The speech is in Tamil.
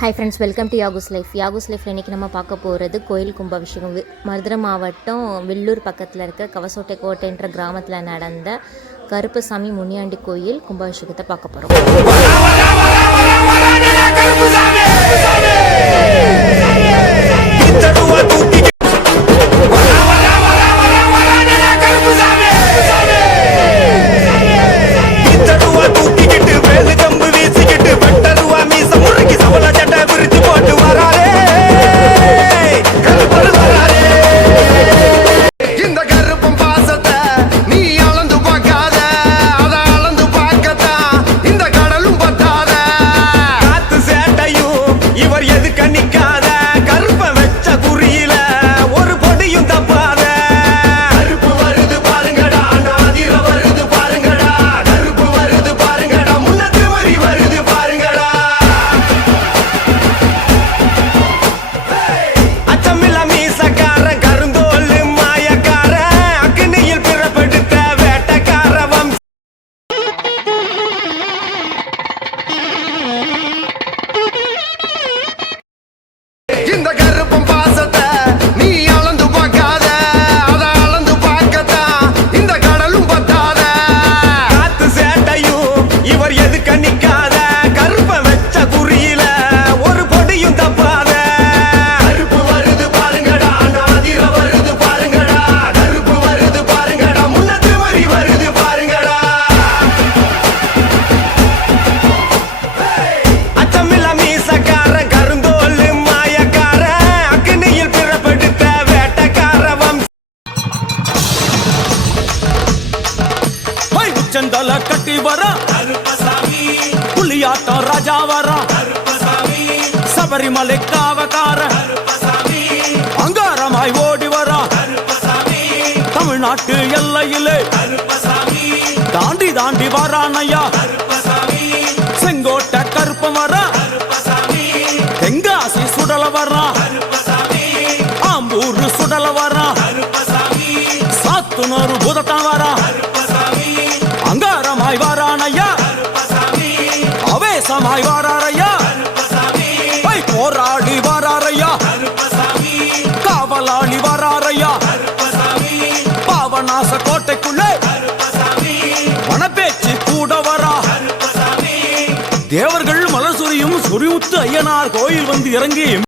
Hi friends, welcome to யாகூஸ் life. யாகூஸ் லைஃப்பில் இன்றைக்கி நம்ம பார்க்க போகிறது கோயில் கும்பாபிஷேகம். மதுரை மாவட்டம் வெள்ளூர் பக்கத்தில் இருக்க கவசோட்டை கோட்டைன்ற கிராமத்தில் நடந்த கருப்பசாமி முனியாண்டி கோயில் கும்பாபிஷேகத்தை பார்க்க போகிறோம். चंदल कटी वरा पुलियाटो राजा वरा सबरीमले कावकार अंगारमाई ओडी वरा तमिழ்நாட்டு எல்லையிலே தாண்டி தாண்டி வரானையா செங்கோட்டை கருப்ப வரா தெங்காசி சுடல வரா ஆம்பூர் சுடல வரா சாத்துனூர் புதத்தான் வரா अंगारमाई वारानय्या अवेशमाई वारारय्या पै पोराडी वारारय्या कावलाळी वारारय्या पावनास कोट्टैक्कुल्ले वनपेच्ची कूड वरा देवर्गळ मलर सुरियुम सुरिमुत्तु अय्यनार कोयिल वंदु इरंगी